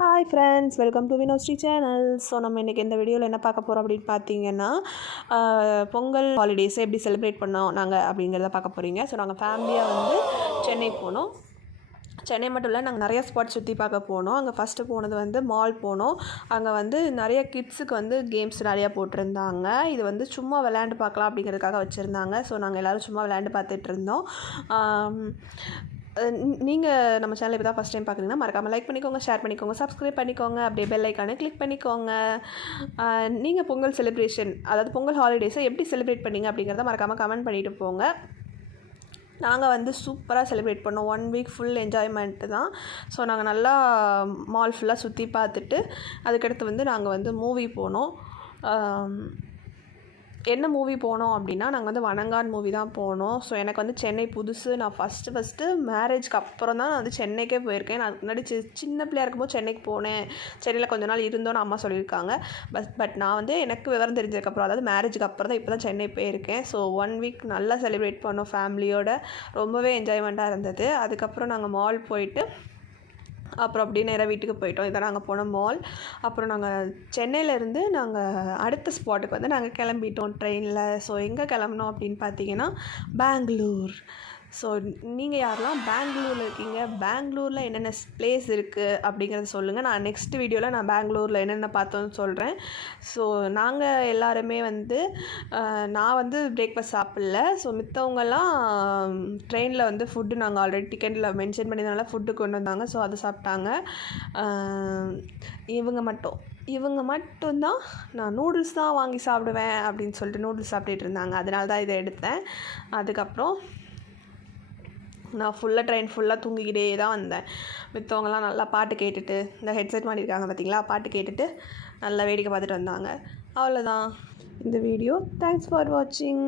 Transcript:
Hi friends, welcome to Vinoshri channel. So நம்ம இன்றைக்கி இந்த வீடியோவில் என்ன பார்க்க போகிறோம் அப்படின்னு பார்த்தீங்கன்னா, பொங்கல் ஹாலிடேஸை எப்படி செலிப்ரேட் பண்ணோம் நாங்கள் அப்படிங்கிறத பார்க்க போகிறீங்க. ஸோ நாங்கள் ஃபேமிலியாக வந்து சென்னை போனோம். சென்னை மட்டும் இல்லை, நாங்கள் நிறையா ஸ்பாட் சுற்றி பார்க்க போனோம். அங்கே ஃபஸ்ட்டு போனது வந்து மால் போனோம். அங்கே வந்து நிறைய கிட்ஸுக்கு வந்து கேம்ஸ் நிறையா போட்டிருந்தாங்க. இது வந்து சும்மா விளையாண்டு பார்க்கலாம் அப்படிங்கிறதுக்காக வச்சுருந்தாங்க. ஸோ நாங்கள் எல்லோரும் சும்மா விளையாண்டு பார்த்துட்டு இருந்தோம். நீங்கள் நம்ம சேனல் இப்போ தான் ஃபஸ்ட் டைம் பார்க்குறீங்கன்னா மறக்காமல் லைக் பண்ணிக்கோங்க, ஷேர் பண்ணிக்கோங்க, சப்ஸ்கிரைப் பண்ணிக்கோங்க, அப்படியே பெல் ஐக்கானை கிளிக் பண்ணிக்கோங்க. நீங்கள் பொங்கல் செலிப்ரேஷன், அதாவது பொங்கல் ஹாலிடேஸை எப்படி செலிப்ரேட் பண்ணிங்க அப்படிங்கிறத மறக்காமல் கமெண்ட் பண்ணிவிட்டு போங்க. நாங்கள் வந்து சூப்பராக செலிப்ரேட் பண்ணோம். 1 வீக் ஃபுல் என்ஜாய்மெண்ட்டு தான். ஸோ நாங்கள் நல்லா மால் ஃபுல்லாக சுற்றி பார்த்துட்டு அதுக்கடுத்து வந்து நாங்கள் வந்து மூவி போனோம். என்ன மூவி போனோம் அப்படின்னா, நாங்கள் வந்து வணங்கான் மூவி தான் போனோம். ஸோ எனக்கு வந்து சென்னை புதுசு. நான் ஃபஸ்ட்டு மேரேஜ்க்கு அப்புறம் தான் நான் வந்து சென்னைக்கே போயிருக்கேன். நான் முன்னாடி சின்ன பிள்ளையாக இருக்கும்போது சென்னைக்கு போனேன். சென்னையில் கொஞ்ச நாள் இருந்தோன்னு அம்மா சொல்லியிருக்காங்க. பட் நான் வந்து எனக்கு விவரம் தெரிஞ்சதுக்கப்புறம், அதாவது மேரேஜுக்கு அப்புறம் தான் இப்போ தான் சென்னை போயிருக்கேன். ஸோ 1 வீக் நல்லா செலிப்ரேட் பண்ணோம் ஃபேமிலியோட. ரொம்பவே என்ஜாய்மெண்ட்டாக இருந்தது. அதுக்கப்புறம் நாங்கள் மால் போயிட்டு அப்புறம் அப்படியே நேராக வீட்டுக்கு போயிட்டோம். இதான் நாங்கள் போன மால். அப்புறம் நாங்கள் சென்னையிலேருந்து நாங்கள் அடுத்த ஸ்பாட்டுக்கு வந்து நாங்கள் கிளம்பிட்டோம் ட்ரெயினில். ஸோ எங்கே கிளம்புனோம் அப்படின்னு பார்த்தீங்கன்னா பெங்களூர். ஸோ நீங்கள் யாரெல்லாம் பெங்களூரில் இருக்கீங்க, பெங்களூரில் என்னென்ன பிளேஸ் இருக்குது அப்படிங்கிறத சொல்லுங்கள். நான் நெக்ஸ்ட் வீடியோவில் நான் பெங்களூரில் என்னென்ன பார்த்தோன்னு சொல்கிறேன். ஸோ நாங்கள் எல்லாருமே வந்து நான் வந்து பிரேக்ஃபாஸ்ட் சாப்பிடல. ஸோ மித்தவங்கெல்லாம் ட்ரெயினில் வந்து ஃபுட்டு நாங்கள் ஆல்ரெடி டிக்கெட்டில் மென்ஷன் பண்ணியிருந்தனால ஃபுட்டு கொண்டு வந்தாங்க. ஸோ அதை சாப்பிட்டாங்க. இவங்க மட்டும்தான் நான் நூடுல்ஸ் தான் வாங்கி சாப்பிடுவேன் அப்படின்னு சொல்லிட்டு நூடுல்ஸ் சாப்பிட்டுட்டு இருந்தாங்க. அதனால தான் இதை எடுத்தேன். அதுக்கப்புறம் நான் ட்ரெயின் ஃபுல்லாக தூங்கிக்கிட்டே தான் வந்தேன். மித்தவங்களாம் நல்லா பாட்டு கேட்டுட்டு, இந்த ஹெட்செட் மாட்டியிருக்காங்க பார்த்தீங்களா, பாட்டு கேட்டுட்டு நல்லா வேடிக்கை பார்த்துட்டு வந்தாங்க. அவ்வளோதான் இந்த வீடியோ. தேங்க்ஸ் ஃபார் வாட்சிங்.